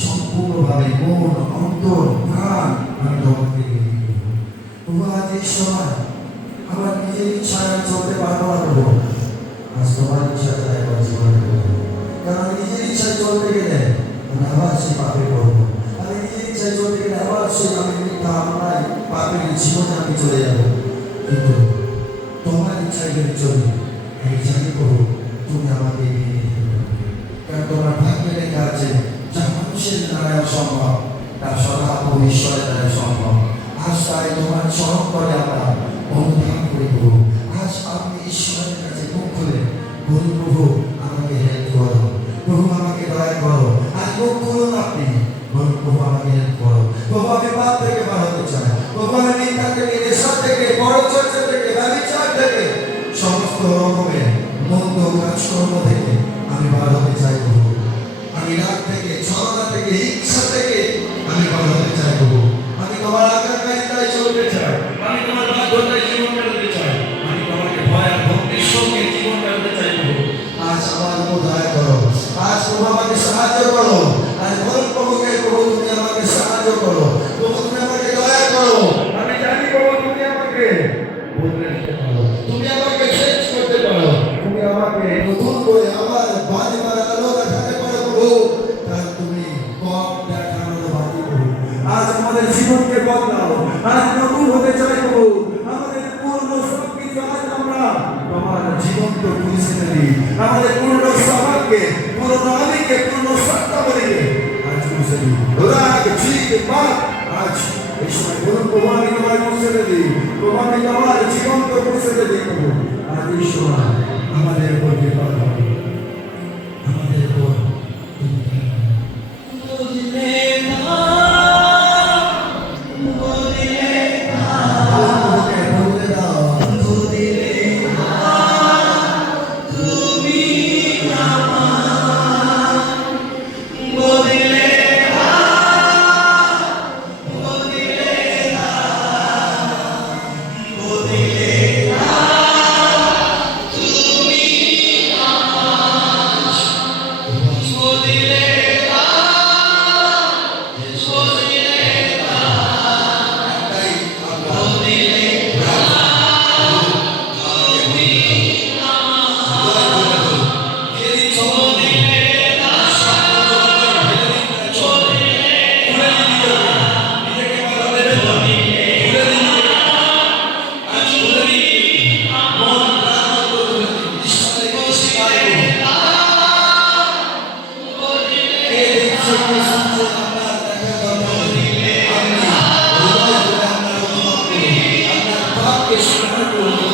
সম্পূর্ণভাবে মন, অন্তর, প্রাণ আমি তোমাকে প্রভু। প্রভু আজ নিজের ইচ্ছায় চলতে পারব তোমার ইচ্ছা কারণ নিজের ইচ্ছায় চলতে গেলে আবার সেই পাপে করব আমি নিজের ইচ্ছায় গেলে আবার সেই আমি মিথ্যা অন্যায় পাপের জীবনে আমি চলে যাব। তোমার ইচ্ছায় যদি চলি, আমি জানি প্রভু, তুমি আমাকে নিয়ে। কারণ তোমার কাজে আছে যা মানুষের দ্বারা সম্ভব তা সদা ভবিষ্যতের দ্বারা সম্ভব। আজ তাই তোমার চরম করে আমরা অনুধান করিব আজ আপনি ঈশ্বরের কাছে মুখ খুলে গুরু প্রভু, আমাকে হেল্প করো। প্রভু, আমাকে দয়া করো। আজ মুখ আমাদের জীবনকে বদলাও আজ নতুন হতে চাই আমাদের পূর্ণ সব কিছু আজ আমরা তোমার জীবন্ত পুলিশে ফেলি। আমাদের পূর্ণ স্বভাবকে পূর্ণ আমিকে পূর্ণ সত্তাবলীকে আজ দিই রাগ ঠিক পাপ আজ এই সময় বলুন আমি তোমার পুলিশে ফেলি। প্রভু আমি তোমার জীবন্ত পুলিশে ফেলি প্রভু। আজ এই সময় আমাদের বলতে কৃপা প্রভু